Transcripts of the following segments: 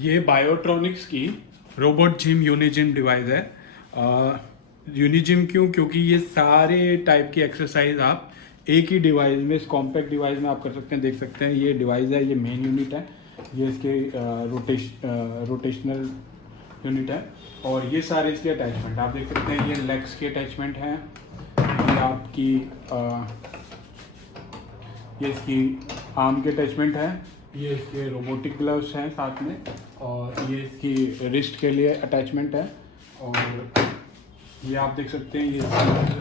ये बायोट्रॉनिक्स की robot gym यूनिजिम device है। यूनिजिम क्यों? क्योंकि ये सारे टाइप की एक्सरसाइज आप एक ही डिवाइस में, इस कॉम्पैक्ट डिवाइस में आप कर सकते हैं। देख सकते हैं ये डिवाइस है, ये मेन यूनिट है, ये इसके रोटेशनल यूनिट है, और ये सारे इसके अटैचमेंट आप देख सकते हैं। ये लेग्स के अटैचमेंट हैं, ये आपकी ये इसकी आर्म के अटैचमेंट है, ये इसके रोबोटिक ग्लव्स हैं साथ में, और ये इसकी रिस्ट के लिए अटैचमेंट है, और ये आप देख सकते हैं ये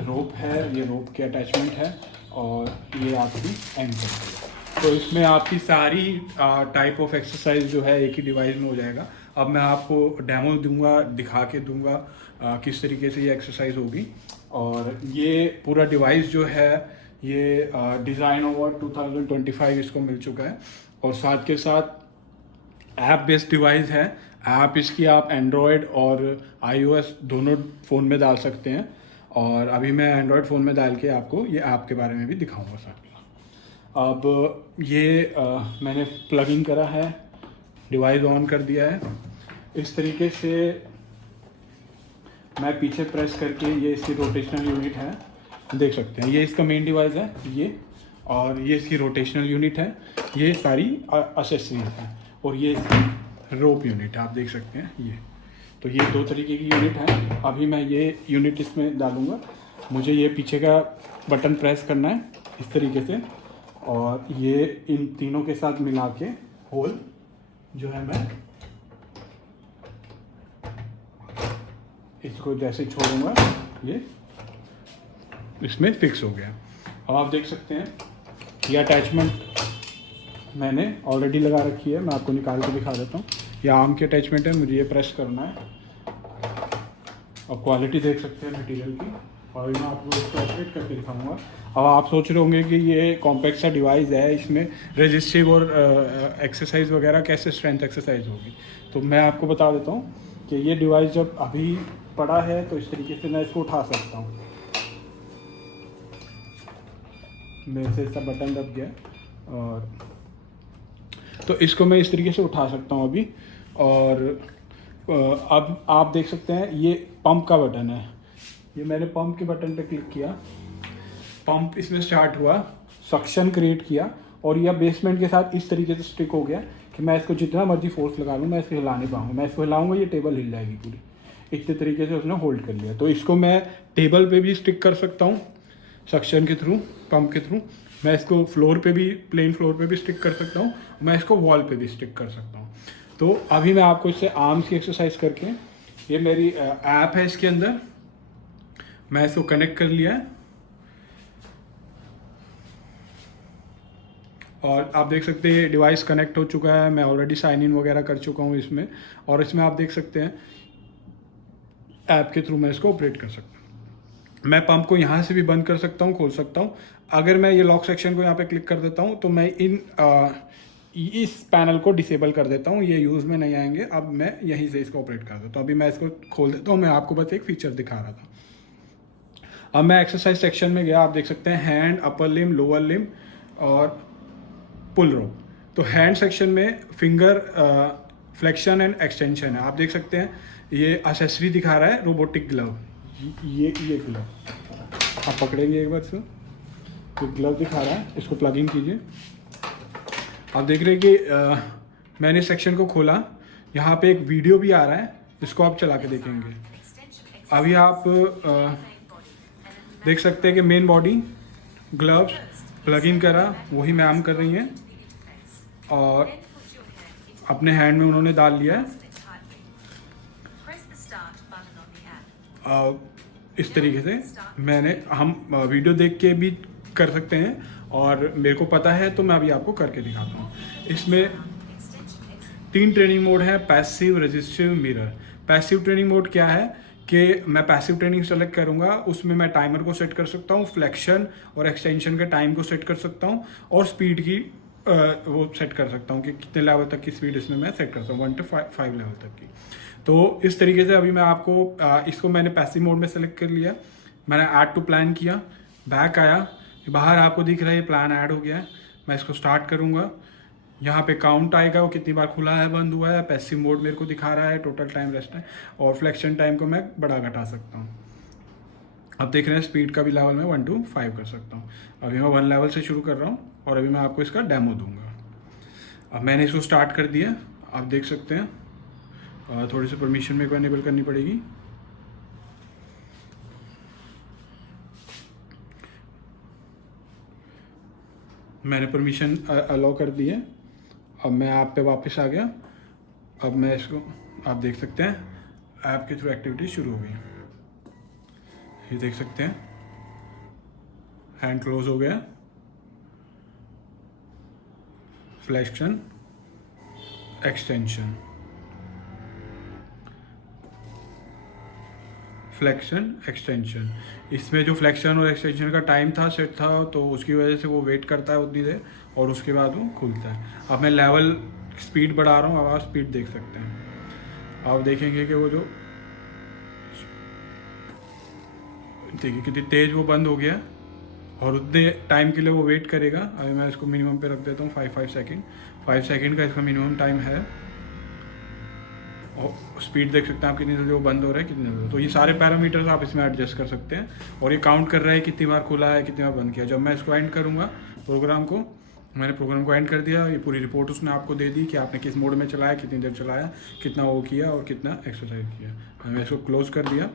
रोप है, ये रोप के अटैचमेंट है, और ये आपकी एंकर है। तो इसमें आपकी सारी टाइप ऑफ एक्सरसाइज जो है एक ही डिवाइस में हो जाएगा। अब मैं आपको डेमो दूंगा, दिखा के दूंगा किस तरीके से ये एक्सरसाइज होगी। और ये पूरा डिवाइस जो है ये डिज़ाइन अवार्ड 2025 इसको मिल चुका है, और साथ के साथ ऐप बेस्ड डिवाइस है। ऐप इसकी आप एंड्रॉयड और iOS दोनों फ़ोन में डाल सकते हैं, और अभी मैं एंड्रॉयड फ़ोन में डाल के आपको ये ऐप के बारे में भी दिखाऊंगा साथ में। अब ये मैंने प्लग इन करा है, डिवाइस ऑन कर दिया है। इस तरीके से मैं पीछे प्रेस करके, ये इसकी रोटेशनल यूनिट है, देख सकते हैं ये इसका मेन डिवाइस है ये, और ये इसकी रोटेशनल यूनिट है, ये सारी एक्सेसरीज हैं, और ये इसकी रोप यूनिट है, आप देख सकते हैं ये। तो ये दो तरीके की यूनिट है। अभी मैं ये यूनिट इसमें डालूंगा, मुझे ये पीछे का बटन प्रेस करना है इस तरीके से, और ये इन तीनों के साथ मिला के होल जो है मैं इसको जैसे छोड़ूंगा ये इसमें फिक्स हो गया। अब आप देख सकते हैं ये अटैचमेंट मैंने ऑलरेडी लगा रखी है, मैं आपको निकाल के दिखा देता हूँ। ये आर्म की अटैचमेंट है, मुझे ये प्रेस करना है। अब क्वालिटी देख सकते हैं मटेरियल की, और मैं आपको इसको ऑपरेट करके दिखाऊंगा। अब आप सोच रहे होंगे कि ये कॉम्पैक्ट सा डिवाइस है, इसमें रेजिस्टिव और एक्सरसाइज वगैरह कैसे स्ट्रेंथ एक्सरसाइज होगी। तो मैं आपको बता देता हूँ कि ये डिवाइस जब अभी पड़ा है तो इस तरीके से मैं इसको उठा सकता हूँ। मेरे से इसका बटन दब गया, और तो इसको मैं इस तरीके से उठा सकता हूँ अभी। और अब आप देख सकते हैं ये पंप का बटन है, ये मैंने पंप के बटन पे क्लिक किया, पंप इसमें स्टार्ट हुआ, सक्शन क्रिएट किया, और यह बेसमेंट के साथ इस तरीके से स्टिक हो गया कि मैं इसको जितना मर्जी फोर्स लगा लूँ मैं इसको हिला नहीं पाऊँगा। मैं इसको हिलाऊंगा ये टेबल हिल जाएगी पूरी, इतने तरीके से उसने होल्ड कर लिया। तो इसको मैं टेबल पे भी स्टिक कर सकता हूँ सक्शन के थ्रू, पंप के थ्रू। मैं इसको फ्लोर पे भी, प्लेन फ्लोर पे भी स्टिक कर सकता हूँ, मैं इसको वॉल पे भी स्टिक कर सकता हूँ। तो अभी मैं आपको इससे आर्म्स की एक्सरसाइज करके, ये मेरी ऐप है इसके अंदर, मैं इसको कनेक्ट कर लिया है, और आप देख सकते हैं ये डिवाइस कनेक्ट हो चुका है। मैं ऑलरेडी साइन इन वगैरह कर चुका हूँ इसमें, और इसमें आप देख सकते हैं ऐप के थ्रू मैं इसको ऑपरेट कर सकता हूँ। मैं पंप को यहाँ से भी बंद कर सकता हूँ, खोल सकता हूँ। अगर मैं ये लॉक सेक्शन को यहाँ पे क्लिक कर देता हूँ तो मैं इस पैनल को डिसेबल कर देता हूँ, ये यूज़ में नहीं आएंगे। अब मैं यहीं से इसको ऑपरेट कर देता हूँ। अभी मैं इसको खोल देता हूँ, मैं आपको बस एक फीचर दिखा रहा था। अब मैं एक्सरसाइज सेक्शन में गया, आप देख सकते हैं हैंड, अपर लिम, लोअर लिम और पुल रोप। तो हैंड सेक्शन में फिंगर फ्लेक्शन एंड एक्सटेंशन है, आप देख सकते हैं। ये एक्सेसरी दिखा रहा है रोबोटिक ग्लव, ये ग्लव आप पकड़ेंगे एक बार से, तो ग्लव दिखा रहा है, इसको प्लग इन कीजिए। आप देख रहे हैं कि मैंने सेक्शन को खोला, यहाँ पे एक वीडियो भी आ रहा है, इसको आप चला के देखेंगे। अभी आप देख सकते हैं कि main body, gloves plug in करा, वही मैम कर रही हैं, और अपने हैंड में उन्होंने डाल लिया है। इस तरीके से हम वीडियो देख के भी कर सकते हैं, और मेरे को पता है तो मैं अभी आपको करके दिखाता हूँ। इसमें 3 ट्रेनिंग मोड है, passive, resistive, mirror. Passive training mode क्या है कि मैं पैसिव ट्रेनिंग सेलेक्ट करूँगा, उसमें मैं टाइमर को सेट कर सकता हूँ, फ्लेक्शन और एक्सटेंशन के टाइम को सेट कर सकता हूँ, और स्पीड की वो सेट कर सकता हूँ कि कितने लेवल तक की स्पीड इसमें मैं सेट कर सकता हूँ, 1 to 5 लेवल तक की। तो इस तरीके से अभी मैं आपको इसको मैंने पैसिव मोड में सेलेक्ट कर लिया, मैंने ऐड टू प्लान किया, बैक आया, बाहर आपको दिख रहा है ये प्लान ऐड हो गया है। मैं इसको स्टार्ट करूँगा, यहाँ पे काउंट आएगा वो कितनी बार खुला है, बंद हुआ है। पैसिव मोड मेरे को दिखा रहा है, टोटल टाइम रेस्ट है, और फ्लेक्शन टाइम को मैं बढ़ा घटा सकता हूँ। अब देख रहे हैं स्पीड का भी लेवल मैं 1 to 5 कर सकता हूँ। अभी मैं 1 लेवल से शुरू कर रहा हूँ और अभी मैं आपको इसका डेमो दूंगा। अब मैंने इसको स्टार्ट कर दिया, आप देख सकते हैं। थोड़ी सी परमिशन मेरे को एनेबल करनी पड़ेगी। मैंने परमिशन अलाउ कर दी है। अब मैं ऐप पे वापस आ गया। अब मैं इसको, आप देख सकते हैं ऐप के थ्रू एक्टिविटी शुरू हो गई। ये देख सकते हैं हैंड क्लोज हो गया, फ्लेक्शन, एक्सटेंशन, फ्लेक्शन, एक्सटेंशन। इसमें जो फ्लेक्शन और एक्सटेंशन का टाइम था सेट था, तो उसकी वजह से वो वेट करता है उतनी देर और उसके बाद वो खुलता है। अब मैं लेवल स्पीड बढ़ा रहा हूँ, अब आप स्पीड देख सकते हैं। आप देखेंगे कि वो जो, देखिए कितनी तेज वो बंद हो गया और उतने टाइम के लिए वो वेट करेगा। अभी मैं इसको मिनिमम पे रख देता हूँ 5 सेकेंड। 5 सेकेंड का इसका मिनिमम टाइम है। और स्पीड देख सकते हैं आप कितनी जल्दी वो बंद हो रहा है, कितनी जल्दी। तो ये सारे पैरामीटर्स आप इसमें एडजस्ट कर सकते हैं और ये काउंट कर रहा है कितनी बार खुला है, कितनी बार बंद किया। जब मैं इसको एंड करूँगा प्रोग्राम को, मैंने प्रोग्राम को एंड कर दिया, ये पूरी रिपोर्ट उसने आपको दे दी कि आपने किस मोड में चलाया, कितनी देर चलाया, कितना वो किया और कितना एक्सरसाइज किया। मैंने इसको क्लोज कर दिया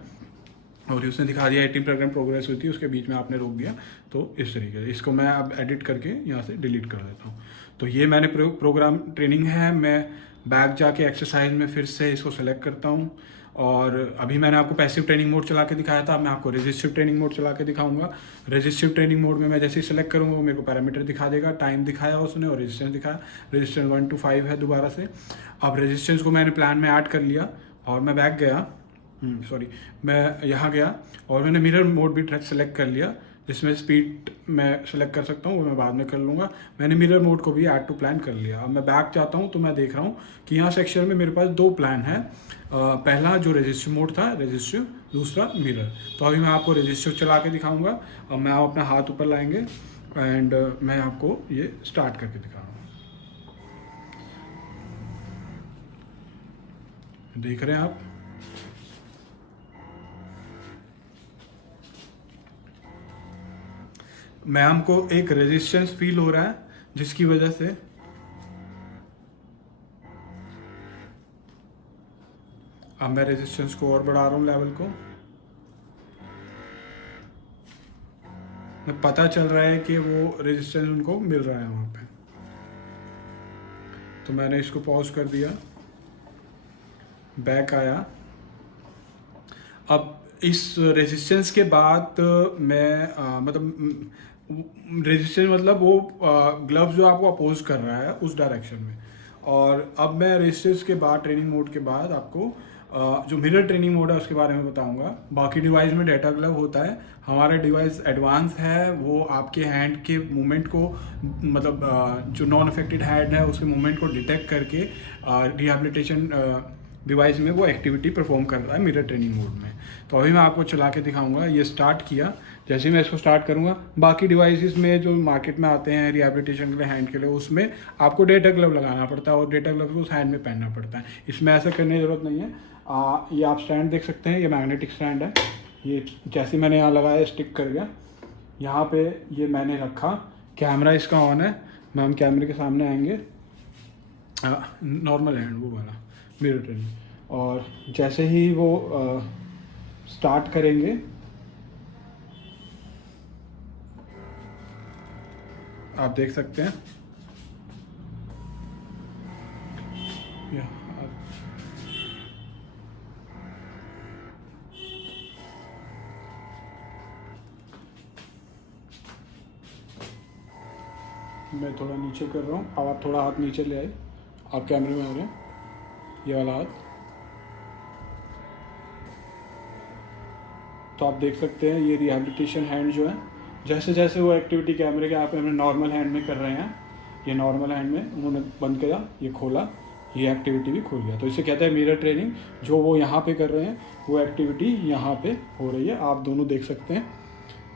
और उसने दिखा दिया 18% प्रोग्रेस हुई थी, उसके बीच में आपने रोक दिया। तो इस तरीके से इसको मैं अब एडिट करके यहाँ से डिलीट कर देता हूँ। तो ये मैंने प्रोग्राम ट्रेनिंग है। मैं बैक जाके एक्सरसाइज में फिर से इसको सेलेक्ट करता हूँ और अभी मैंने आपको पैसिव ट्रेनिंग मोड चला के दिखाया था, मैं आपको रेजिस्टिव ट्रेनिंग मोड चला के दिखाऊंगा। रेजिस्टिव ट्रेनिंग मोड में मैं जैसे ही सेलेक्ट करूँगा वो मेरे को पैरामीटर दिखा देगा, टाइम दिखाया उसने और रेजिस्टेंस दिखाया। रेजिस्टेंस 1 to 5 है दोबारा से। अब रेजिस्टेंस को मैंने प्लान में ऐड कर लिया और मैं बैक गया, मैं यहाँ गया और मैंने मिरर मोड भी सेलेक्ट कर लिया, जिसमें स्पीड मैं सेलेक्ट कर सकता हूँ, वो मैं बाद में कर लूँगा। मैंने मिरर मोड को भी ऐड टू प्लान कर लिया। अब मैं बैक जाता हूँ तो मैं देख रहा हूँ कि यहाँ सेक्शन में मेरे पास 2 प्लान है। पहला जो रजिस्टिव मोड था, रजिस्टिव, दूसरा मिरर। तो अभी मैं आपको रजिस्टिव चला के दिखाऊँगा। अब मैं आप अपना हाथ ऊपर लाएंगे एंड मैं आपको ये स्टार्ट करके दिखा रहा हूँ। देख रहे हैं आप, मैम को एक रेजिस्टेंस फील हो रहा है जिसकी वजह से अब मैं रेजिस्टेंस को और बढ़ा रहा हूं, लेवल को। मैं पता चल रहा है कि वो रेजिस्टेंस उनको मिल रहा है वहां पे। तो मैंने इसको पॉज कर दिया, बैक आया। अब इस रेजिस्टेंस के बाद मैं मतलब रेजिस्टेंस मतलब वो ग्लव्स जो आपको अपोज कर रहा है उस डायरेक्शन में। और अब मैं रेजिस्टेंस के बाद, ट्रेनिंग मोड के बाद आपको जो मिरर ट्रेनिंग मोड है उसके बारे में बताऊंगा। बाकी डिवाइस में डेटा ग्लव होता है, हमारा डिवाइस एडवांस है। वो आपके हैंड के मूवमेंट को, मतलब जो नॉन अफेक्टेड हैंड है उसके मूवमेंट को डिटेक्ट करके रिहैबिलिटेशन डिवाइस में वो एक्टिविटी परफॉर्म कर रहा है मिरर ट्रेनिंग मोड में। तो अभी मैं आपको चला के दिखाऊंगा। ये स्टार्ट किया, जैसे ही मैं इसको स्टार्ट करूंगा, बाकी डिवाइसेस में जो मार्केट में आते हैं रिहैबिलिटेशन के लिए हैंड के लिए, उसमें आपको डेटा ग्लव लगाना पड़ता है और डेटा ग्लव को उस हैंड में पहनना पड़ता है। इसमें ऐसा करने की ज़रूरत नहीं है। ये आप स्टैंड देख सकते हैं, ये मैग्नेटिक स्टैंड है। ये जैसे मैंने यहाँ लगाया स्टिक कर गया, यहाँ पे ये मैंने रखा। कैमरा इसका ऑन है, मैं हम कैमरे के सामने आएंगे। नॉर्मल हैंड वो वाला मिरर ट्रेनिंग, और जैसे ही वो स्टार्ट करेंगे आप देख सकते हैं मैं थोड़ा नीचे कर रहा हूँ। अब आप थोड़ा हाथ नीचे ले आए, आप कैमरे में आ रहे हैं, ये वाला हाथ। तो आप देख सकते हैं ये रिहैबिलिटेशन हैंड जो है, जैसे जैसे वो एक्टिविटी कैमरे के आप नॉर्मल हैंड में कर रहे हैं, ये नॉर्मल हैंड में उन्होंने बंद किया, ये खोला, ये एक्टिविटी भी खुल गया। तो इसे कहते हैं मिरर ट्रेनिंग। जो वो यहाँ पे कर रहे हैं वो एक्टिविटी यहाँ पे हो रही है, आप दोनों देख सकते हैं,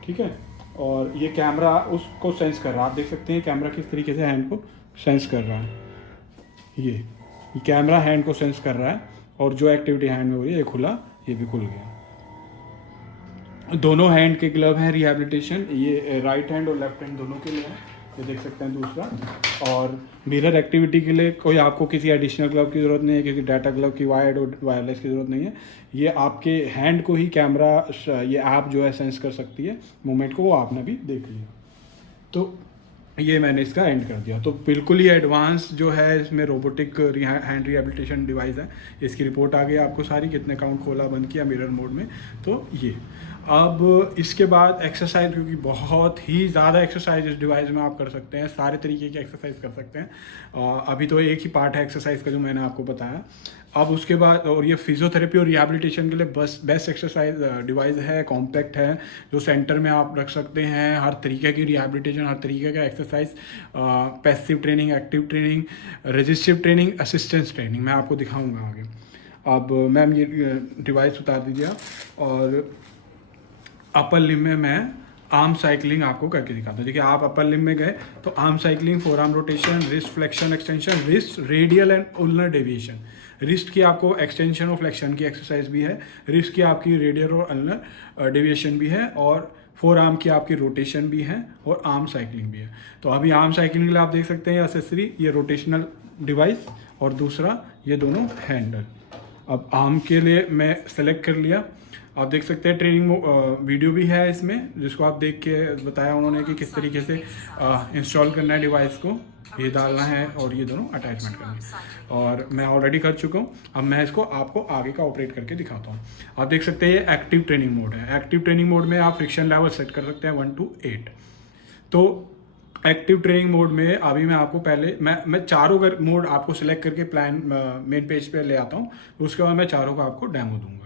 ठीक है। और ये कैमरा उसको सेंस कर रहा है, आप देख सकते हैं कैमरा किस तरीके से हैंड को सेंस कर रहा है। ये कैमरा हैंड को सेंस कर रहा है और जो एक्टिविटी हैंड में हो रही है, ये खुला, ये भी खुल गया। दोनों हैंड के ग्लव हैं रिहैबिलिटेशन, ये राइट हैंड और लेफ्ट हैंड दोनों के लिए है, ये देख सकते हैं दूसरा। और मिरर एक्टिविटी के लिए कोई आपको किसी एडिशनल ग्लव की ज़रूरत नहीं है, किसी डाटा ग्लव की वायर्ड और वायरलेस की ज़रूरत नहीं है। ये आपके हैंड को ही कैमरा, ये ऐप जो है सेंस कर सकती है मूवमेंट को, वो आपने भी देख लिया। तो ये मैंने इसका एंड कर दिया। तो बिल्कुल ही एडवांस जो है इसमें रोबोटिक हैंड रिहेबिलिटेशन डिवाइस है। इसकी रिपोर्ट आ गई आपको सारी, कितने काउंट खोला बंद किया मिरर मोड में। तो ये अब इसके बाद एक्सरसाइज, क्योंकि बहुत ही ज़्यादा एक्सरसाइज इस डिवाइस में आप कर सकते हैं, सारे तरीके की एक्सरसाइज कर सकते हैं। अभी तो एक ही पार्ट है एक्सरसाइज का जो मैंने आपको बताया। अब उसके बाद, और ये फिजियोथेरेपी और रिहैबिलिटेशन के लिए बेस्ट एक्सरसाइज डिवाइस है, कॉम्पैक्ट है, जो सेंटर में आप रख सकते हैं। हर तरीके की रिहैबिलिटेशन, हर तरीके का exercise, passive training, active training, resistive training, assistance training, मैं आपको दिखाऊंगा आगे। अब मैम ये डिवाइस उतार दीजिए आप, और अपर लिम में मैं आर्म साइकिलिंग आपको करके दिखाता हूँ। देखिए आप अपर लिम में गए तो arm cycling, forearm rotation, wrist flexion extension, wrist radial and ulnar deviation. Wrist की आपको एक्सटेंशन और फ्लेक्शन की एक्सरसाइज भी है, रिस्ट की आपकी रेडियल और अल्नर डेविएशन भी है, और फोर आर्म की आपकी रोटेशन भी है, और आर्म साइकिलिंग भी है। तो अभी आर्म साइकिलिंग के लिए आप देख सकते हैं एक्सेसरी, ये रोटेशनल डिवाइस, और दूसरा ये दोनों हैंडल। अब आर्म के लिए मैं सेलेक्ट कर लिया। आप देख सकते हैं ट्रेनिंग वीडियो भी है इसमें, जिसको आप देख के बताया उन्होंने कि किस तरीके से इंस्टॉल करना है डिवाइस को, ये डालना है और ये दोनों अटैचमेंट करना है, और मैं ऑलरेडी कर चुका हूँ। अब मैं इसको आपको आगे का ऑपरेट करके दिखाता हूँ। आप देख सकते हैं ये एक्टिव ट्रेनिंग मोड है। एक्टिव ट्रेनिंग मोड में आप फ्रिक्शन लेवल सेट कर सकते हैं 1 to 8। तो एक्टिव ट्रेनिंग मोड में अभी मैं आपको पहले मैं चारों मोड आपको सिलेक्ट करके प्लान मेन पेज पे ले आता हूँ, उसके बाद मैं चारों का आपको डेमो दूंगा।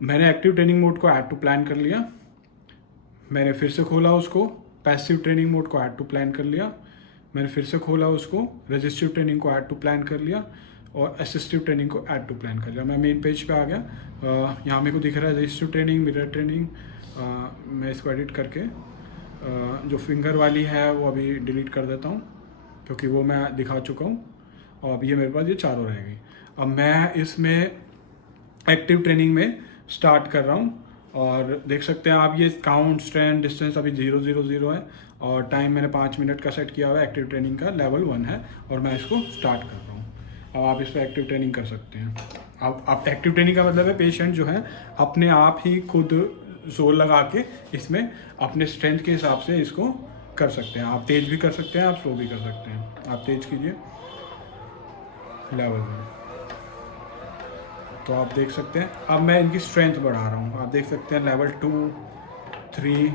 मैंने एक्टिव ट्रेनिंग मोड को ऐड टू प्लान कर लिया, मैंने फिर से खोला उसको, पैसिव ट्रेनिंग मोड को ऐड टू प्लान कर लिया, मैंने फिर से खोला उसको, रजिस्टिव ट्रेनिंग को ऐड टू प्लान कर लिया, और असिस्टिव ट्रेनिंग को ऐड टू प्लान कर लिया। मैं मेन पेज पे आ गया। यहाँ मेरे को दिख रहा है रजिस्टिव ट्रेनिंग, मिरर ट्रेनिंग। मैं इसको एडिट करके जो फिंगर वाली है वो अभी डिलीट कर देता हूँ, क्योंकि वो मैं दिखा चुका हूँ, और अब ये मेरे पास ये चारों रह गई। अब मैं इसमें एक्टिव ट्रेनिंग में स्टार्ट कर रहा हूँ, और देख सकते हैं आप ये काउंट, स्ट्रेंथ, डिस्टेंस अभी 0 0 0 है, और टाइम मैंने 5 मिनट का सेट किया हुआ है। एक्टिव ट्रेनिंग का लेवल 1 है, और मैं इसको स्टार्ट कर रहा हूँ। अब आप इस पर एक्टिव ट्रेनिंग कर सकते हैं। अब आप एक्टिव ट्रेनिंग का मतलब है पेशेंट जो है अपने आप ही खुद जोर लगा के इसमें अपने स्ट्रेंथ के हिसाब से इसको कर सकते हैं। आप तेज भी कर सकते हैं, आप स्लो भी कर सकते हैं। आप तेज कीजिए लेवल 1, तो आप देख सकते हैं। अब मैं इनकी स्ट्रेंथ बढ़ा रहा हूँ, आप देख सकते हैं लेवल 2, 3।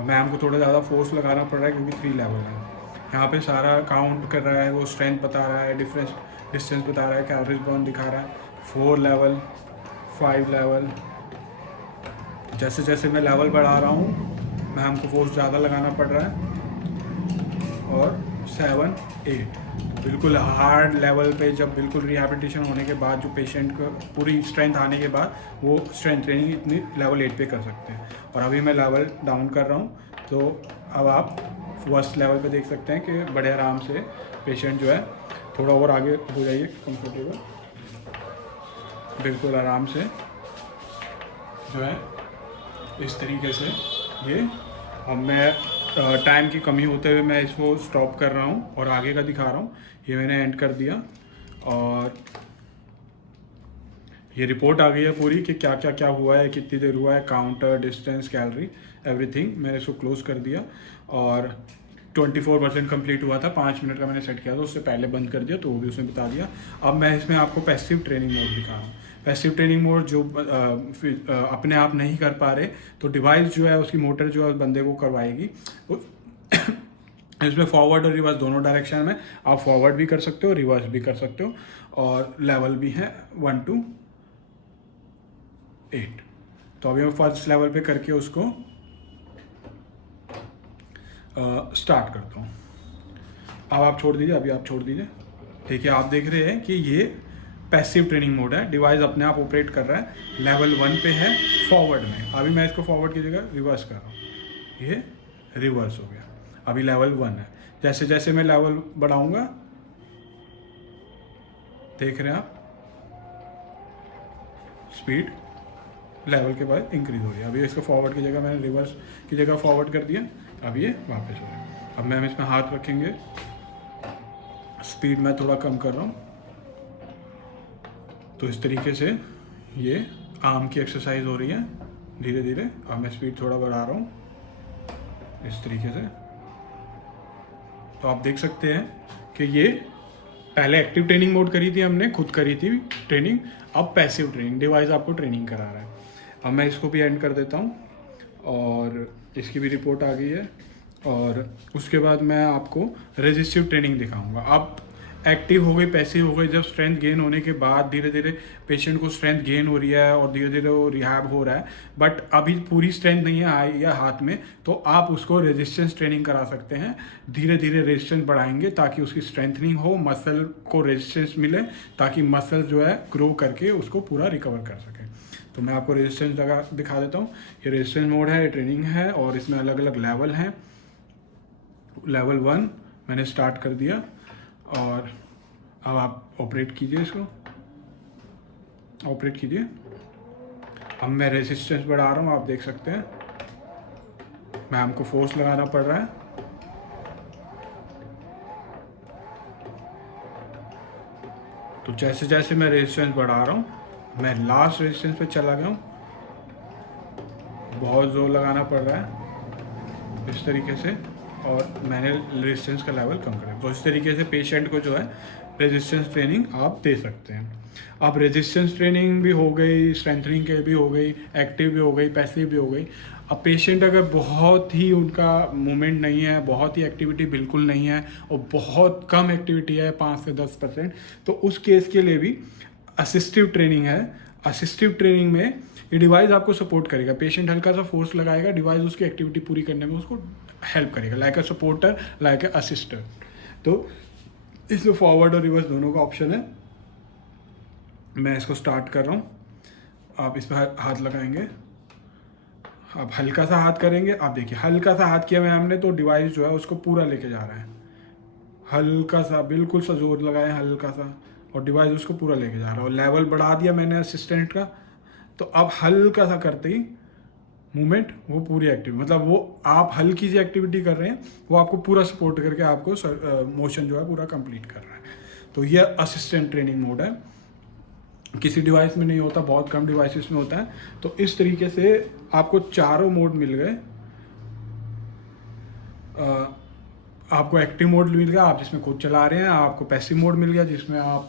मैम को थोड़ा ज़्यादा फोर्स लगाना पड़ रहा है क्योंकि 3 लेवल है। यहाँ पे सारा काउंट कर रहा है, वो स्ट्रेंथ बता रहा है, डिस्टेंस बता रहा है, कैलोरीज बर्न दिखा रहा है। 4 लेवल, 5 लेवल। जैसे जैसे मैं लेवल बढ़ा रहा हूँ मैम को फोर्स ज़्यादा लगाना पड़ रहा है। और 7, 8 बिल्कुल हार्ड लेवल पे, जब बिल्कुल रिहैबिलिटेशन होने के बाद जो पेशेंट को पूरी स्ट्रेंथ आने के बाद वो स्ट्रेंथ ट्रेनिंग इतनी लेवल 8 पे कर सकते हैं। और अभी मैं लेवल डाउन कर रहा हूँ, तो अब आप फर्स्ट लेवल पे देख सकते हैं कि बड़े आराम से पेशेंट जो है थोड़ा और आगे हो जाइए, कंफर्टेबल, बिल्कुल आराम से जो है इस तरीके से ये। अब मैं टाइम की कमी होते हुए मैं इसको स्टॉप कर रहा हूँ और आगे का दिखा रहा हूँ। ये मैंने एंड कर दिया, और ये रिपोर्ट आ गई है पूरी कि क्या क्या क्या हुआ है, कितनी देर हुआ है, काउंटर, डिस्टेंस, कैलोरी, एवरीथिंग। मैंने इसको क्लोज कर दिया, और 24% कंप्लीट हुआ था। 5 मिनट का मैंने सेट किया था, उससे पहले बंद कर दिया, तो वो भी उसने बता दिया। अब मैं इसमें आपको पैसिव ट्रेनिंग मोड दिखा रहा हूँ। पैसिव ट्रेनिंग मोड जो अपने आप नहीं कर पा रहे, तो डिवाइस जो है उसकी मोटर जो है उस बंदे को करवाएगी। इसमें फॉरवर्ड और रिवर्स दोनों डायरेक्शन में आप फॉरवर्ड भी कर सकते हो, रिवर्स भी कर सकते हो, और लेवल भी है 1 to 8। तो अभी मैं फर्स्ट लेवल पे करके उसको स्टार्ट करता हूँ। अब आप छोड़ दीजिए, अभी आप छोड़ दीजिए। देखिए आप देख रहे हैं कि ये पैसिव ट्रेनिंग मोड है, डिवाइस अपने आप ऑपरेट कर रहा है। लेवल 1 पे है फॉरवर्ड में, अभी मैं इसको फॉरवर्ड की जगह रिवर्स कर रहा हूँ, ये रिवर्स हो गया। अभी लेवल 1 है। जैसे जैसे मैं लेवल बढ़ाऊंगा देख रहे हैं आप, स्पीड लेवल के बाद इंक्रीज हो रही है। अभी इसको फॉरवर्ड की जगह मैंने रिवर्स की जगह फॉरवर्ड कर दिया, अब ये वापस हो रहा है। अब मैम इसमें हाथ रखेंगे, स्पीड मैं थोड़ा कम कर रहा हूँ, तो इस तरीके से ये आर्म की एक्सरसाइज हो रही है धीरे धीरे। अब मैं स्पीड थोड़ा बढ़ा रहा हूँ इस तरीके से। तो आप देख सकते हैं कि ये पहले एक्टिव ट्रेनिंग मोड करी थी हमने, खुद करी थी ट्रेनिंग, अब पैसिव ट्रेनिंग, डिवाइस आपको ट्रेनिंग करा रहा है। अब मैं इसको भी एंड कर देता हूँ और इसकी भी रिपोर्ट आ गई है। और उसके बाद मैं आपको रेजिस्टिव ट्रेनिंग दिखाऊंगा। अब एक्टिव हो गई, पैसिव हो गई, जब स्ट्रेंथ गेन होने के बाद धीरे धीरे पेशेंट को स्ट्रेंथ गेन हो रही है और धीरे धीरे वो रिहैब हो रहा है, बट अभी पूरी स्ट्रेंथ नहीं है आई या हाथ में, तो आप उसको रेजिस्टेंस ट्रेनिंग करा सकते हैं। धीरे धीरे रेजिस्टेंस बढ़ाएंगे ताकि उसकी स्ट्रेंथनिंग हो, मसल को रेजिस्टेंस मिले, ताकि मसल जो है ग्रो करके उसको पूरा रिकवर कर सके। तो मैं आपको रेजिस्टेंस दिखा देता हूँ। ये रेजिस्टेंस मोड है, ये ट्रेनिंग है और इसमें अलग अलग लेवल हैं। लेवल 1 मैंने स्टार्ट कर दिया और अब आप ऑपरेट कीजिए, इसको ऑपरेट कीजिए। अब मैं रेजिस्टेंस बढ़ा रहा हूँ, आप देख सकते हैं मैं हमको फोर्स लगाना पड़ रहा है। तो जैसे जैसे मैं रेजिस्टेंस बढ़ा रहा हूँ, मैं लास्ट रेजिस्टेंस पे चला गया हूँ, बहुत जोर लगाना पड़ रहा है इस तरीके से, और मैंने रेजिस्टेंस का लेवल कम करा। तो इस तरीके से पेशेंट को जो है रेजिस्टेंस ट्रेनिंग आप दे सकते हैं। अब रेजिस्टेंस ट्रेनिंग भी हो गई, स्ट्रेंथनिंग के भी हो गई, एक्टिव भी हो गई, पैसिव भी हो गई। अब पेशेंट अगर बहुत ही उनका मूवमेंट नहीं है, बहुत ही एक्टिविटी बिल्कुल नहीं है और बहुत कम एक्टिविटी है 5 से 10%, तो उस केस के लिए भी असिस्टिव ट्रेनिंग है। असिस्टिव ट्रेनिंग में ये डिवाइस आपको सपोर्ट करेगा। पेशेंट हल्का सा फोर्स लगाएगा, डिवाइस उसकी एक्टिविटी पूरी करने में उसको हेल्प करेगा, like a supporter, like a assister. तो इसमें फॉरवर्ड और रिवर्स दोनों का ऑप्शन है। मैं इसको स्टार्ट कर रहा हूँ, आप इस पर हाथ लगाएंगे, आप हल्का सा हाथ करेंगे। आप देखिए हल्का सा हाथ किया हमने, तो डिवाइस जो है उसको पूरा लेके जा रहा है। हल्का सा, बिल्कुल सा जोर लगाए हल्का सा, और डिवाइस उसको पूरा लेके जा रहा है। और लेवल बढ़ा दिया मैंने असिस्टेंट का, तो अब हल्का सा करते ही मूवमेंट वो पूरी एक्टिव, मतलब वो आप हल्की सी एक्टिविटी कर रहे हैं, वो आपको पूरा सपोर्ट करके आपको मोशन जो है पूरा कंप्लीट कर रहा है। तो ये असिस्टेंट ट्रेनिंग मोड है, किसी डिवाइस में नहीं होता, बहुत कम डिवाइसेस में होता है। तो इस तरीके से आपको चारों मोड मिल गए। आपको एक्टिव मोड मिल गया, आप जिसमें खुद चला रहे हैं, आपको पैसिव मोड मिल गया जिसमें आप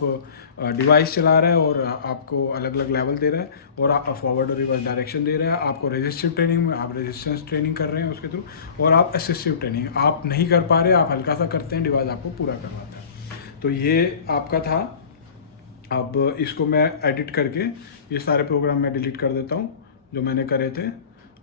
डिवाइस चला रहे हैं और आपको अलग अलग लेवल दे रहा है और आप फॉरवर्ड और रिवर्स डायरेक्शन दे रहे हैं। आपको रेजिस्टिव ट्रेनिंग में आप रेजिस्टेंस ट्रेनिंग कर रहे हैं उसके थ्रू, और आप असिस्टिव ट्रेनिंग आप नहीं कर पा रहे, आप हल्का सा करते हैं, डिवाइस आपको पूरा करवाता है। तो ये आपका था। अब इसको मैं एडिट करके ये सारे प्रोग्राम मैं डिलीट कर देता हूँ जो मैंने करे थे,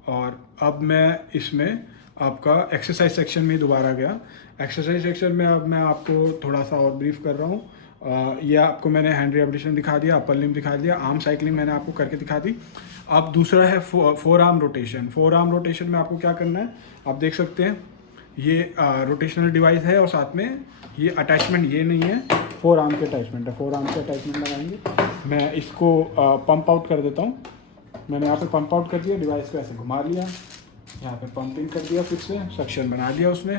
और अब मैं इसमें आपका एक्सरसाइज सेक्शन में दोबारा गया। एक्सरसाइज सेक्शन में अब मैं आपको थोड़ा सा और ब्रीफ कर रहा हूँ। ये आपको मैंने हैंड रिहेबिलिटेशन दिखा दिया, अपर लिम्ब दिखा दिया, आर्म साइकिलिंग मैंने आपको करके दिखा दी। अब दूसरा है four arm rotation. Four arm rotation में आपको क्या करना है, आप देख सकते हैं ये रोटेशनल डिवाइस है और साथ में ये अटैचमेंट ये नहीं है, फोर आर्म के अटैचमेंट है। फोर आर्म के अटैचमेंट लगाएंगे। मैं इसको पंप आउट कर देता हूँ। मैंने यहाँ पे पंप आउट कर दिया, डिवाइस को ऐसे घुमा लिया, यहाँ पे पंपिंग कर दिया, फिर से सक्शन बना दिया उसने,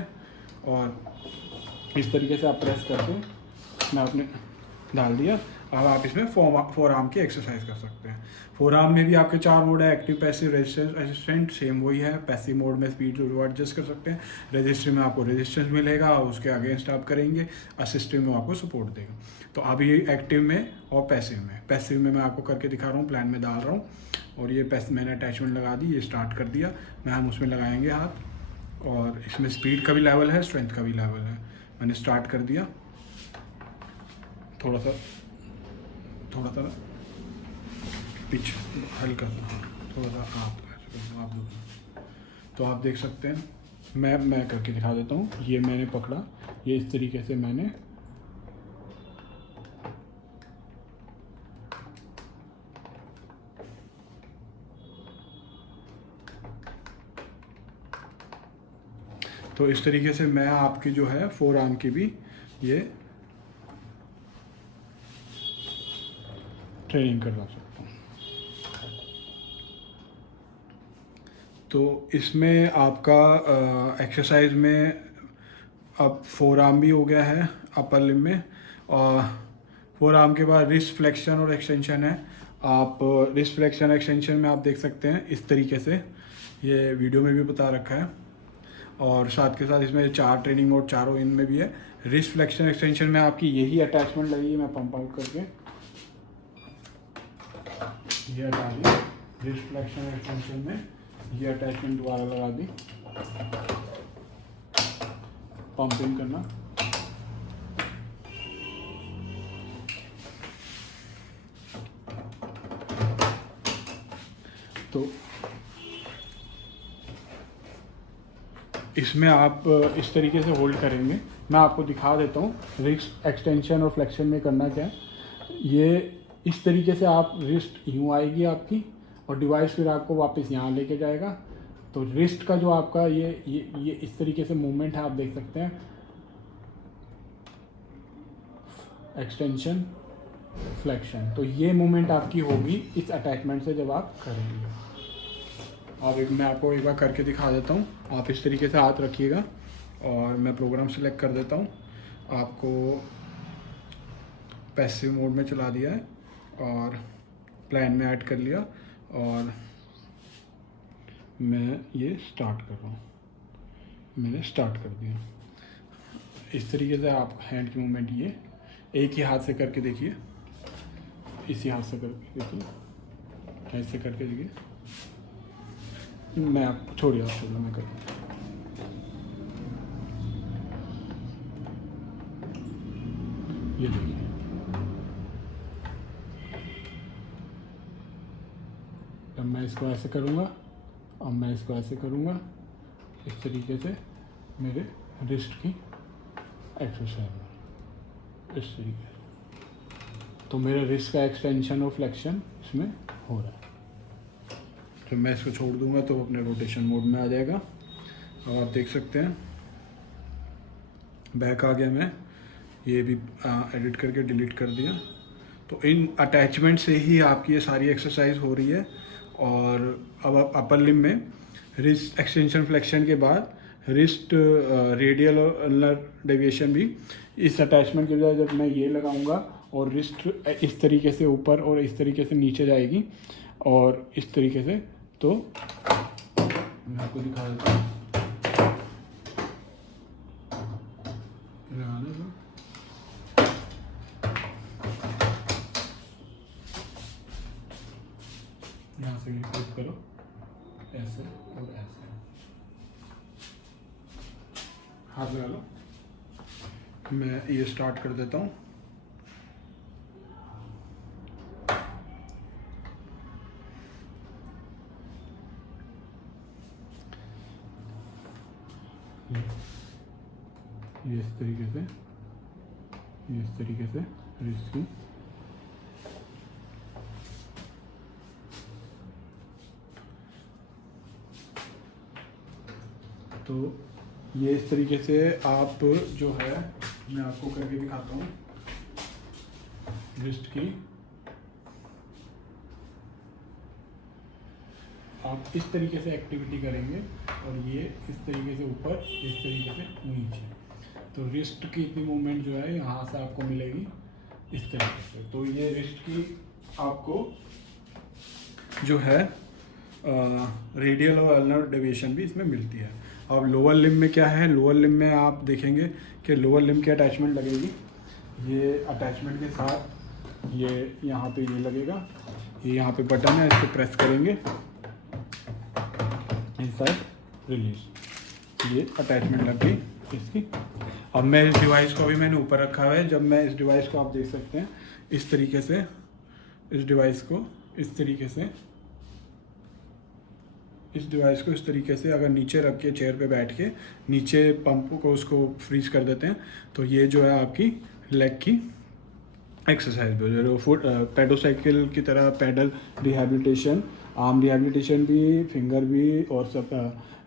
और इस तरीके से आप प्रेस करके मैं अपने डाल दिया। अब आप इसमें फोर आर्म की एक्सरसाइज कर सकते हैं। फोर आर्म में भी आपके 4 मोड है, active, passive, resistance, assistant, same वही है। पैसिव मोड में स्पीड जो एडजस्ट कर सकते हैं, रेजिस्टिव में आपको रेजिस्टेंस मिलेगा, उसके अगेंस्ट आप करेंगे, असिस्टिव में आपको सपोर्ट देगा। तो अभी एक्टिव में और पैसिव में मैं आपको करके दिखा रहा हूँ, प्लान में डाल रहा हूँ, और ये मैंने अटैचमेंट लगा दी, ये स्टार्ट कर दिया। मैं हम उसमें लगाएंगे हाथ, और इसमें स्पीड का भी लेवल है, स्ट्रेंथ का भी लेवल है। मैंने स्टार्ट कर दिया, थोड़ा सा पिच हल्का सा, थोड़ा सा आप तो आप देख सकते हैं। मैं करके दिखा देता हूँ। ये मैंने पकड़ा, ये इस तरीके से मैंने तो इस तरीके से मैं आपकी जो है फोर आर्म की भी ये ट्रेनिंग करवा सकता हूँ। तो इसमें आपका एक्सरसाइज में अब फोर आर्म भी हो गया है अपर लिम में, और फोर आर्म के बाद रिस्ट फ्लेक्शन और एक्सटेंशन है। आप रिस्ट फ्लेक्शन एक्सटेंशन में आप देख सकते हैं इस तरीके से, ये वीडियो में भी बता रखा है, और साथ के साथ इसमें 4 ट्रेनिंग मोड चारों इन में भी है। रिस्ट फ्लेक्शन एक्सटेंशन में आपकी यही अटैचमेंट लगेगी, मैं पंप आउट करके ये हटा दी। रिस्ट फ्लेक्शन एक्सटेंशन में ये अटैचमेंट दोबारा लगा दी, पंपिंग करना। तो इसमें आप इस तरीके से होल्ड करेंगे, मैं आपको दिखा देता हूँ रिस्ट एक्सटेंशन और फ्लेक्शन में करना क्या है। ये इस तरीके से आप रिस्ट यूँ आएगी आपकी, और डिवाइस फिर आपको वापस यहाँ लेके जाएगा। तो रिस्ट का जो आपका ये इस तरीके से मूवमेंट है, आप देख सकते हैं, एक्सटेंशन फ्लेक्शन। तो ये मूवमेंट आपकी होगी इस अटैचमेंट से जब आप करेंगे। अब मैं आपको एक बार करके दिखा देता हूँ। आप इस तरीके से हाथ रखिएगा, और मैं प्रोग्राम सेलेक्ट कर देता हूँ। आपको पैसिव मोड में चला दिया है और प्लान में ऐड कर लिया, और मैं ये स्टार्ट कर रहा हूँ। मैंने स्टार्ट कर दिया। इस तरीके से आप हैंड की मूवमेंट ये एक ही हाथ से करके देखिए, इसी हाथ से करके देखिए, ऐसे करके देखिए। मैं आप छोड़िए, आप छोड़िए, मैं करता हूँ। ये देखिए, अब मैं इसको ऐसे करूँगा, अब मैं इसको ऐसे करूँगा। इस तरीके से मेरे रिस्ट की एक्सरसाइज इस तरीके से, तो मेरे रिस्ट का एक्सटेंशन और फ्लेक्शन इसमें हो रहा है। जब मैं इसको छोड़ दूंगा तो अपने रोटेशन मोड में आ जाएगा। अब आप देख सकते हैं बैक आ गया, मैं ये भी एडिट करके डिलीट कर दिया। तो इन अटैचमेंट से ही आपकी ये सारी एक्सरसाइज हो रही है। और अब आप अपर लिम में रिस्ट एक्सटेंशन फ्लेक्शन के बाद रिस्ट रेडियल और अल्नर डेविएशन भी इस अटैचमेंट के लिए, जब मैं ये लगाऊंगा और रिस्ट इस तरीके से ऊपर और इस तरीके से नीचे जाएगी और इस तरीके से, तो मैं आपको दिखा देता हूँ। यहाँ से क्लिक करो, ऐसे और ऐसे हाथ लगा लो। मैं ये स्टार्ट कर देता हूँ। ये इस तरीके से, ये इस तरीके से रिस्ट की तो ये इस तरीके से आप जो है, मैं आपको करके दिखाता हूँ रिस्ट की। आप इस तरीके से एक्टिविटी करेंगे और ये इस तरीके से ऊपर, इस तरीके से नीचे, तो रिस्ट की इतनी मूवमेंट जो है यहाँ से आपको मिलेगी इस तरीके से। तो ये रिस्ट की आपको जो है रेडियल और अल्नर डेविएशन भी इसमें मिलती है। अब लोअर लिम में क्या है, लोअर लिम में आप देखेंगे कि लोअर लिम की अटैचमेंट लगेगी। ये अटैचमेंट के साथ ये यहाँ पे ये लगेगा, ये यहाँ पे बटन है, इसको प्रेस करेंगे, इनसाइड रिलीज, ये अटैचमेंट लग गई इसकी। अब मैं इस डिवाइस को, अभी मैंने ऊपर रखा हुआ है, जब मैं इस डिवाइस को, आप देख सकते हैं इस तरीके से, इस डिवाइस को इस तरीके से, इस डिवाइस को इस तरीके से अगर नीचे रख के चेयर पे बैठ के नीचे पंप को उसको फ्रीज कर देते हैं, तो ये जो है आपकी लेग की एक्सरसाइज भी, फुट पेडोसाइकिल की तरह पैडल रिहैबिलिटेशन, आर्म रिहैबिलिटेशन भी, फिंगर भी और सब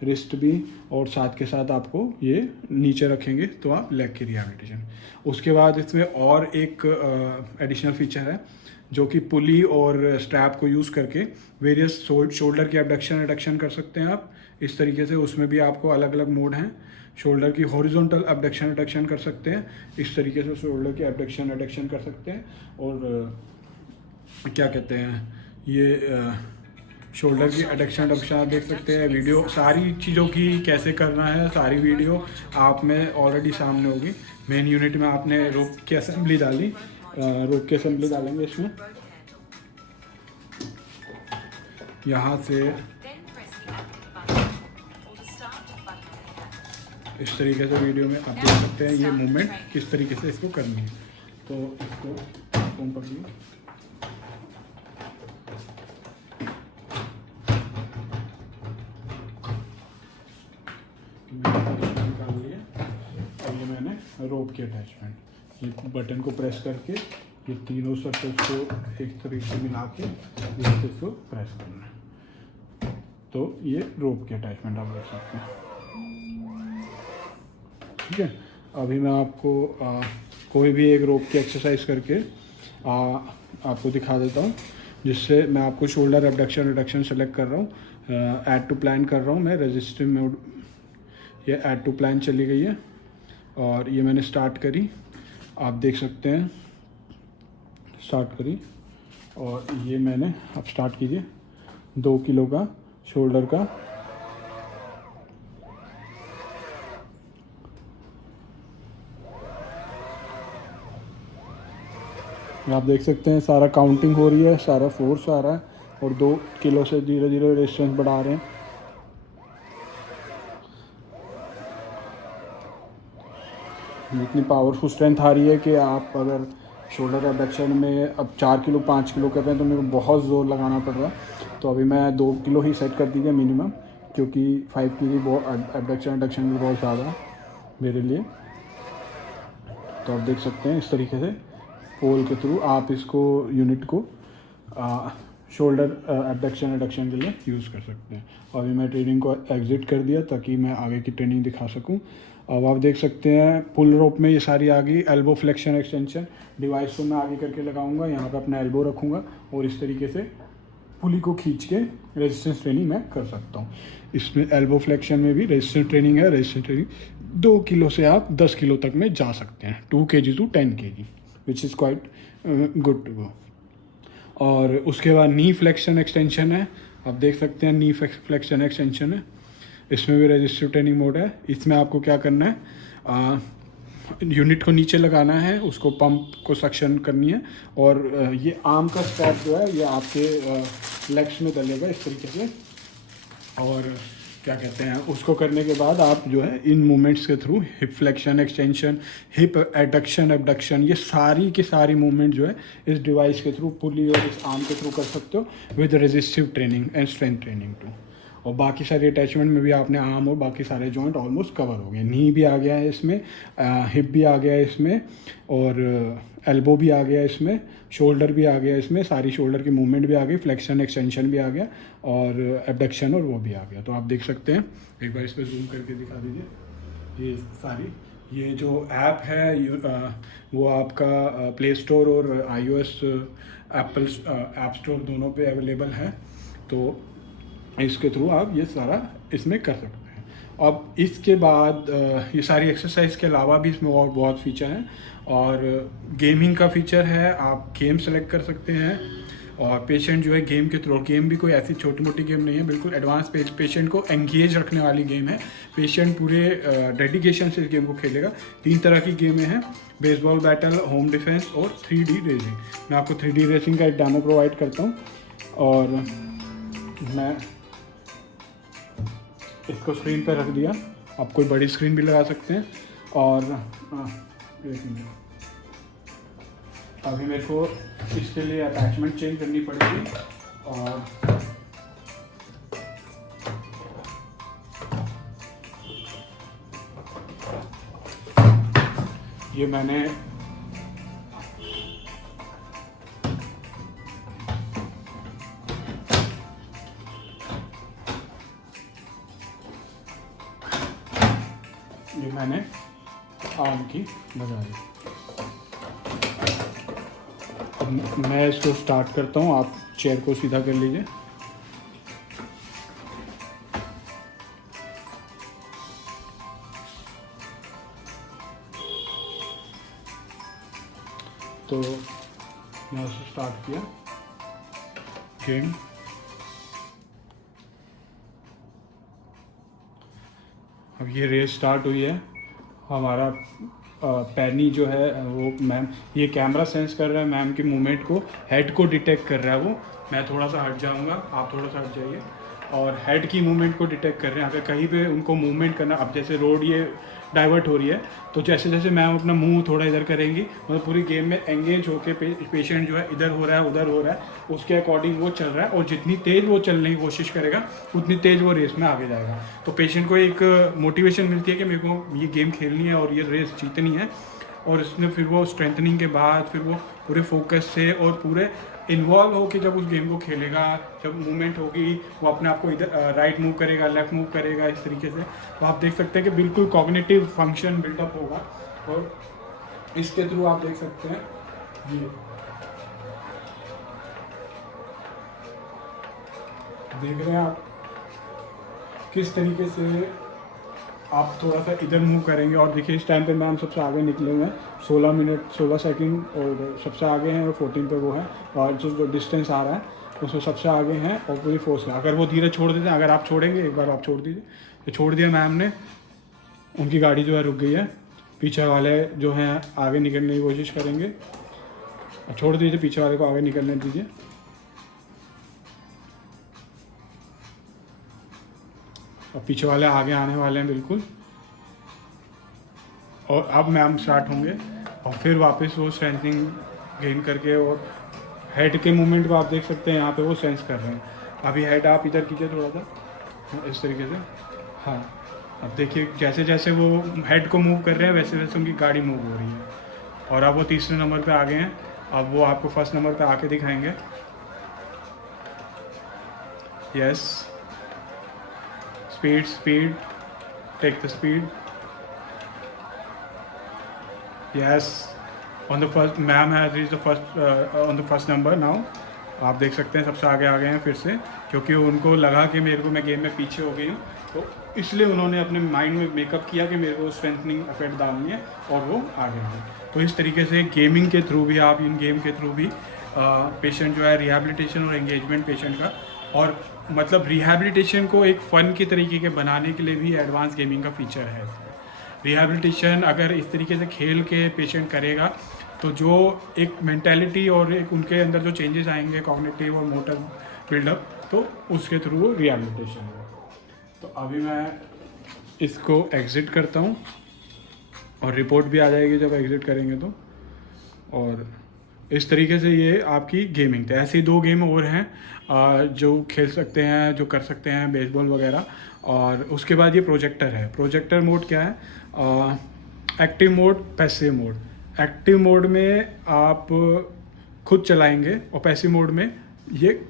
रिस्ट भी, और साथ के साथ आपको ये नीचे रखेंगे तो आप लेग की रिहैबिलिटेशन। उसके बाद इसमें और एक एडिशनल फीचर है जो कि पुली और स्ट्रैप को यूज़ करके वेरियस शोल्डर की एबडक्शन एडक्शन कर सकते हैं आप इस तरीके से। उसमें भी आपको अलग अलग मोड हैं। शोल्डर की हॉरिजॉन्टल एबडक्शन एडक्शन कर सकते हैं, इस तरीके से शोल्डर की एबडक्शन एडक्शन कर सकते हैं। और क्या कहते हैं ये शोल्डर की एडक्शन एडक्शन आप देख सकते हैं। वीडियो सारी चीज़ों की कैसे करना है सारी वीडियो आप में ऑलरेडी सामने होगी। मेन यूनिट में आपने रोप की असेंबली डाली, रोप की असेंबली डालेंगे इसमें। यहाँ से इस तरीके से वीडियो में आप देख सकते हैं ये मूवमेंट किस तरीके से इसको करनी है। तो इसको फोन पकड़िए, निकाल लिए। और ये मैंने रोप की अटैचमेंट, ये बटन को प्रेस करके ये तीनों सर्कल्स को एक तरीके से मिला के इसको प्रेस करना है। तो ये रोप की अटैचमेंट आप देख सकते हैं। ठीक है, अभी मैं आपको कोई भी एक रोप की एक्सरसाइज करके आपको दिखा देता हूँ, जिससे मैं आपको शोल्डर एबडक्शन रिडक्शन सेलेक्ट कर रहा हूँ। ऐड टू प्लान कर रहा हूँ मैं रेजिस्टिव मोड। ये ऐड टू प्लान चली गई है और ये मैंने स्टार्ट करी, आप देख सकते हैं स्टार्ट करी। और ये मैंने अब स्टार्ट कीजिए 2 किलो का शोल्डर का। आप देख सकते हैं सारा काउंटिंग हो रही है, सारा फोर्स आ रहा है और 2 किलो से धीरे धीरे रेजिस्टेंस बढ़ा रहे हैं। इतनी पावरफुल स्ट्रेंथ आ रही है कि आप अगर शोल्डर एबडक्शन में अब 4 किलो 5 किलो कर रहे हैं तो मेरे को बहुत ज़ोर लगाना पड़ रहा है। तो अभी मैं 2 किलो ही सेट कर दीजिए मिनिमम, क्योंकि 5 की भी बहुत एबडक्शन एडक्शन भी बहुत ज़्यादा है मेरे लिए। तो आप देख सकते हैं इस तरीके से पोल के थ्रू आप इसको यूनिट को शोल्डर एबडक्शन एडक्शन के लिए यूज़ कर सकते हैं। और अभी मैं ट्रेनिंग को एग्जिट कर दिया ताकि मैं आगे की ट्रेनिंग दिखा सकूं। अब आप देख सकते हैं पुल रोप में ये सारी आ गई। एल्बो फ्लेक्शन एक्सटेंशन डिवाइस को मैं आगे करके लगाऊंगा, यहाँ पे अपना एल्बो रखूँगा और इस तरीके से पुली को खींच के रेजिस्टेंस ट्रेनिंग मैं कर सकता हूँ। इसमें एल्बो फ्लेक्शन में भी रेजिस्टेंस ट्रेनिंग है। रेजिस्टेंस ट्रेनिंग 2 किलो से आप 10 किलो तक में जा सकते हैं, 2 kg to 10 kg, which is quite good to go. और उसके बाद नी फ्लेक्शन एक्सटेंशन है, आप देख सकते हैं नी फ्लेक्शन एक्सटेंशन है। इसमें भी रेजिस्टिव ट्रेनिंग मोड है। इसमें आपको क्या करना है, यूनिट को नीचे लगाना है, उसको पंप को सक्शन करनी है और ये आर्म का स्ट्रैप जो है ये आपके लेग्स में डलेगा इस तरीके से। और क्या कहते हैं उसको करने के बाद आप जो है इन मूवमेंट्स के through hip flexion extension, hip adduction abduction, ये सारी की सारी मूवमेंट जो है इस डिवाइस के थ्रू पुली और इस आर्म के थ्रू कर सकते हो with resistive training and strength training too. और बाकी सारी अटैचमेंट में भी आपने आर्म और बाकी सारे जॉइंट ऑलमोस्ट कवर हो गए। नी भी आ गया है इसमें, हिप भी आ गया है इसमें, और एल्बो भी आ गया है इसमें, शोल्डर भी आ गया है इसमें, सारी शोल्डर की मूवमेंट भी आ गई, फ्लेक्शन एक्सटेंशन भी आ गया और एबडक्शन और वो भी आ गया। तो आप देख सकते हैं, एक बार इस पर जूम करके दिखा दीजिए। ये सारी ये जो ऐप है वो आपका प्ले स्टोर और iOS एप्पल ऐप स्टोर दोनों पे अवेलेबल है। तो इसके थ्रू आप ये सारा इसमें कर सकते हैं। अब इसके बाद ये सारी एक्सरसाइज के अलावा भी इसमें और बहुत फीचर हैं। और गेमिंग का फीचर है, आप गेम सेलेक्ट कर सकते हैं और पेशेंट जो है गेम के थ्रू, गेम भी कोई ऐसी छोटी मोटी गेम नहीं है, बिल्कुल एडवांस पेशेंट को एंगेज रखने वाली गेम है। पेशेंट पूरे डेडिकेशन से इस गेम को खेलेगा। 3 तरह की गेमें हैं, बेसबॉल बैटल, होम डिफेंस और 3D रेसिंग। मैं आपको 3D रेसिंग का एक डेमो प्रोवाइड करता हूँ और मैं इसको स्क्रीन पर रख दिया। आप कोई बड़ी स्क्रीन भी लगा सकते हैं। और अभी मेरे को इसके लिए अटैचमेंट चेंज करनी पड़ेगी और ये मैंने ये मैंने आम की लगाई। अब मैं इसको स्टार्ट करता हूँ, आप चेयर को सीधा कर लीजिए। तो यहाँ से स्टार्ट किया गेम। अब ये रेस स्टार्ट हुई है। हमारा पैनी जो है वो मैम, ये कैमरा सेंस कर रहा है मैम की मूवमेंट को, हेड को डिटेक्ट कर रहा है वो। मैं थोड़ा सा हट जाऊंगा, आप थोड़ा सा हट जाइए। और हेड की मूवमेंट को डिटेक्ट कर रहे हैं। अगर कहीं पे उनको मूवमेंट करना, अब जैसे रोड ये डाइवर्ट हो रही है, तो जैसे जैसे मैम अपना मुंह थोड़ा इधर करेंगी, मतलब पूरी गेम में एंगेज होकर पेशेंट जो है इधर हो रहा है उधर हो रहा है, उसके अकॉर्डिंग वो चल रहा है। और जितनी तेज़ वो चलने की कोशिश करेगा उतनी तेज़ वो रेस में आगे जाएगा। तो पेशेंट को एक मोटिवेशन मिलती है कि मेरे को ये गेम खेलनी है और ये रेस जीतनी है। और इसमें फिर वो स्ट्रेंथनिंग के बाद फिर वो पूरे फोकस से और पूरे इन्वॉल्व हो कि जब उस गेम को खेलेगा, जब मूवमेंट होगी, वो अपने आप को इधर राइट मूव करेगा, लेफ्ट मूव करेगा, इस तरीके से। तो आप देख सकते हैं कि बिल्कुल कॉग्निटिव फंक्शन बिल्डअप होगा। और इसके थ्रू आप देख सकते हैं ये देख रहे हैं आप किस तरीके से आप थोड़ा सा इधर मूव करेंगे। और देखिए इस टाइम पे मैम सबसे आगे निकले हुए हैं, 16 मिनट 16 सेकंड और सबसे आगे हैं, और 14 पे वो है। और जो डिस्टेंस आ रहा है उसमें सबसे आगे हैं और पूरी फोर्स है। अगर वो धीरे छोड़ देते हैं, अगर आप छोड़ेंगे, एक बार आप छोड़ दीजिए, तो छोड़ दिया मैम ने, उनकी गाड़ी जो है रुक गई है। पीछे वाले जो हैं आगे निकलने की कोशिश करेंगे, छोड़ दीजिए, पीछे वाले को आगे निकलने दीजिए। और पीछे वाले आगे आने वाले हैं बिल्कुल। और अब मैम स्टार्ट होंगे और फिर वापस वो स्ट्रेंथनिंग गेन करके, और हेड के मूवमेंट को आप देख सकते हैं यहाँ पे वो सेंस कर रहे हैं। अभी हेड आप इधर कीजिए थोड़ा सा, इस तरीके से। हाँ, अब देखिए जैसे जैसे वो हेड को मूव कर रहे हैं वैसे वैसे उनकी गाड़ी मूव हो रही है। और अब वो तीसरे नंबर पे आ गए हैं। अब वो आपको फर्स्ट नंबर पे आके दिखाएंगे। Yes, speed speed, take the speed. Yes, on the first, ma'am has reached the first on the first number now. आप देख सकते हैं सबसे आगे आ गए हैं फिर से, क्योंकि उनको लगा कि मेरे को, मैं गेम में पीछे हो गई हूँ, तो इसलिए उन्होंने अपने माइंड में मेकअप किया कि मेरे को स्ट्रेंथनिंग इफेक्ट डालनी है, और वो आगे हैं। तो इस तरीके से गेमिंग के थ्रू भी, आप इन गेम के थ्रू भी पेशेंट जो है रिहैबिलिटेशन और एंगेजमेंट पेशेंट का, और मतलब रिहैबिलिटेशन को एक फ़न के तरीके के बनाने के लिए भी एडवांस गेमिंग का फीचर है। रिहैबिलिटेशन अगर इस तरीके से खेल के पेशेंट करेगा, तो जो एक मेंटालिटी और एक उनके अंदर जो चेंजेस आएंगे कॉग्निटिव और मोटर बिल्डअप, तो उसके थ्रू वो रिहैबिलिटेशन है। तो अभी मैं इसको एग्ज़िट करता हूँ और रिपोर्ट भी आ जाएगी जब एग्ज़िट करेंगे तो। और इस तरीके से ये आपकी गेमिंग थे। ऐसी 2 गेम और हैं जो खेल सकते हैं, जो कर सकते हैं, बेसबॉल वगैरह। और उसके बाद ये प्रोजेक्टर है। प्रोजेक्टर मोड क्या है? Active mode, passive mode. Active mode में आप खुद चलाएंगे और पैसिव मोड में ये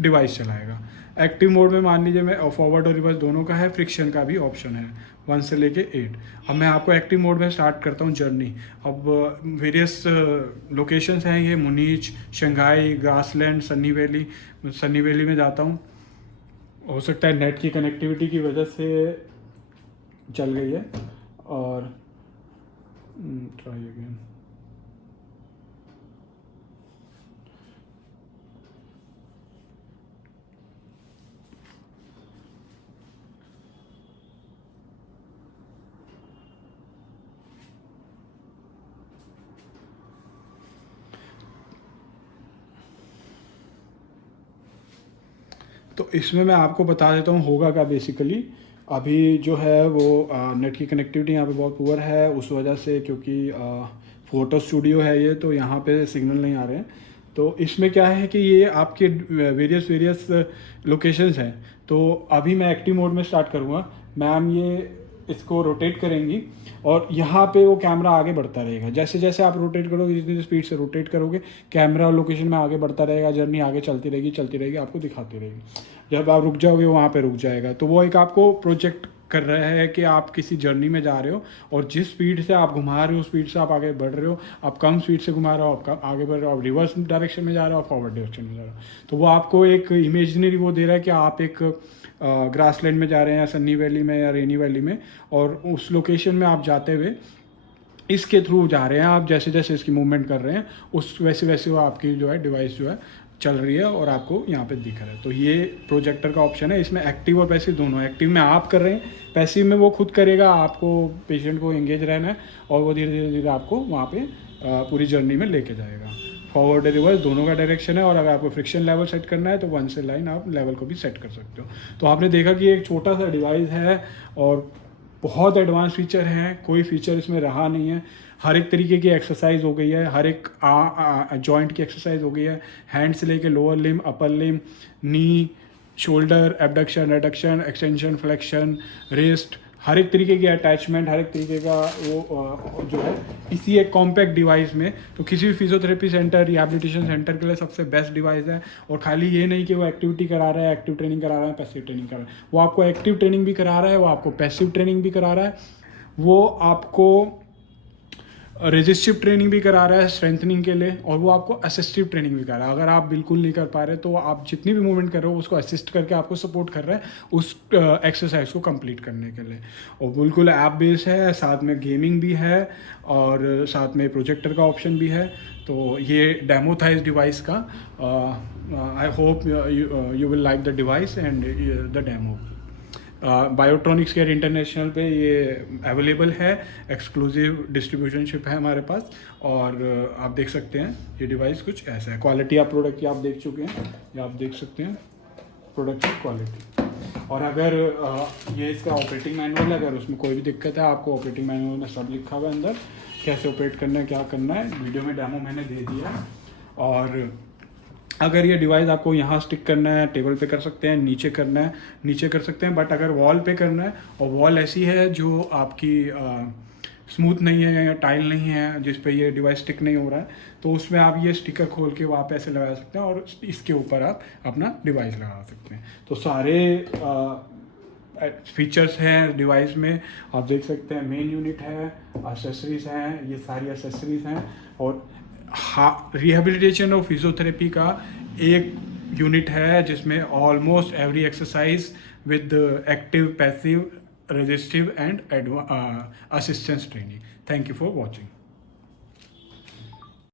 डिवाइस चलाएगा। एक्टिव मोड में मान लीजिए मैं फॉरवर्ड और रिवर्स दोनों का है, फ्रिक्शन का भी ऑप्शन है 1 से लेके 8। अब मैं आपको एक्टिव मोड में स्टार्ट करता हूँ जर्नी। अब वेरियस लोकेशंस हैं ये, मुनीच, शंघाई, ग्रासलैंड, सनी वैली में जाता हूँ। हो सकता है नेट की कनेक्टिविटी की वजह से चल गई है। और ट्राई अगेन। तो इसमें मैं आपको बता देता हूँ होगा क्या बेसिकली। अभी जो है वो नेट की कनेक्टिविटी यहाँ पे बहुत पुअर है, उस वजह से, क्योंकि फ़ोटो स्टूडियो है ये, तो यहाँ पे सिग्नल नहीं आ रहे हैं। तो इसमें क्या है कि ये आपके वेरियस लोकेशंस हैं। तो अभी मैं एक्टिव मोड में स्टार्ट करूँगा। मैम ये इसको रोटेट करेंगी और यहाँ पे वो कैमरा आगे बढ़ता रहेगा। जैसे जैसे आप रोटेट करोगे, जितनी स्पीड से रोटेट करोगे, कैमरा और लोकेशन में आगे बढ़ता रहेगा, जर्नी आगे चलती रहेगी, आपको दिखाती रहेगी। जब आप रुक जाओगे वहाँ पे रुक जाएगा। तो वो एक आपको प्रोजेक्ट कर रहा है कि आप किसी जर्नी में जा रहे हो और जिस स्पीड से आप घुमा रहे हो उस स्पीड से आप आगे बढ़ रहे हो, आप कम स्पीड से घुमा रहे हो, आप आगे बढ़ रहे हो, आप रिवर्स डायरेक्शन में जा रहे हो, आप फॉरवर्ड डायरेक्शन में जा रहे हो, तो वो आपको एक इमेजिनरी वो दे रहा है कि आप एक ग्रासलैंड में जा रहे हैं या सन्नी वैली में या रेनी वैली में, और उस लोकेशन में आप जाते हुए इसके थ्रू जा रहे हैं, आप जैसे जैसे इसकी मूवमेंट कर रहे हैं उस वैसे वैसे वो आपकी जो है डिवाइस जो है चल रही है और आपको यहाँ पे दिख रहा है। तो ये प्रोजेक्टर का ऑप्शन है, इसमें एक्टिव और पैसिव दोनों। एक्टिव में आप कर रहे हैं, पैसिव में वो खुद करेगा, आपको पेशेंट को एंगेज रहना है और वो धीरे धीरे धीरे आपको वहाँ पे पूरी जर्नी में लेके जाएगा। फॉरवर्ड रिवर्स दोनों का डायरेक्शन है, और अगर आपको फ्रिक्शन लेवल सेट करना है तो 1 से लाइन आप लेवल को भी सेट कर सकते हो। तो आपने देखा कि एक छोटा सा डिवाइस है और बहुत एडवांस फीचर हैं, कोई फीचर इसमें रहा नहीं है। हर एक तरीके की एक्सरसाइज हो गई है, हर एक जॉइंट की एक्सरसाइज हो गई है, हैंड से लेके lower limb, upper limb, knee, shoulder, abduction, adduction, extension, flexion, wrist, हर एक तरीके की अटैचमेंट, हर एक तरीके का वो जो है इसी एक कॉम्पैक्ट डिवाइस में। तो किसी भी फिजियोथेरेपी सेंटर, रिहैबिलिटेशन सेंटर के लिए सबसे बेस्ट डिवाइस है। और खाली ये नहीं कि वो एक्टिविटी करा रहा है, एक्टिव ट्रेनिंग करा रहा है, पैसिव ट्रेनिंग करा रहा है, वो आपको एक्टिव ट्रेनिंग भी करा रहा है, वो आपको पैसिव ट्रेनिंग भी करा रहा है, वो आपको रेजिस्टिव ट्रेनिंग भी करा रहा है स्ट्रेंथनिंग के लिए, और वो आपको असिस्टिव ट्रेनिंग भी करा रहा है। अगर आप बिल्कुल नहीं कर पा रहे तो आप जितनी भी मूवमेंट कर रहे हो उसको असिस्ट करके आपको सपोर्ट कर रहा है उस एक्सरसाइज को कंप्लीट करने के लिए। और बिल्कुल ऐप बेस्ड है, साथ में गेमिंग भी है और साथ में प्रोजेक्टर का ऑप्शन भी है। तो ये डेमो था इस डिवाइस का। I hope you will like the device and the demo. Biotronics care international पे ये अवेलेबल है, एक्सक्लूसिव डिस्ट्रीब्यूशनशिप है हमारे पास। और आप देख सकते हैं ये डिवाइस कुछ ऐसा है। क्वालिटी आप प्रोडक्ट की आप देख चुके हैं, ये आप देख सकते हैं प्रोडक्ट की क्वालिटी। और अगर ये इसका ऑपरेटिंग मैनुअल है, अगर उसमें कोई भी दिक्कत है आपको ऑपरेटिंग मैनुअल में सब लिखा हुआ है अंदर, कैसे ऑपरेट करना है, क्या करना है। वीडियो में डेमो मैंने दे दिया है। और अगर ये डिवाइस आपको यहाँ स्टिक करना है, टेबल पे कर सकते हैं, नीचे करना है नीचे कर सकते हैं, बट अगर वॉल पे करना है और वॉल ऐसी है जो आपकी स्मूथ नहीं है या टाइल नहीं है जिस पे ये डिवाइस स्टिक नहीं हो रहा है, तो उसमें आप ये स्टिकर खोल के वहाँ पे ऐसे लगा सकते हैं और इसके ऊपर आप अपना डिवाइस लगा सकते हैं। तो सारे फीचर्स हैं डिवाइस में, आप देख सकते हैं। मेन यूनिट है, एसेसरीज हैं, ये सारी एसेसरीज हैं। और रिहैबिलिटेशन और फिजियोथेरेपी का एक यूनिट है जिसमें almost every exercise with active, passive, resistive and assistance training. Thank you for watching.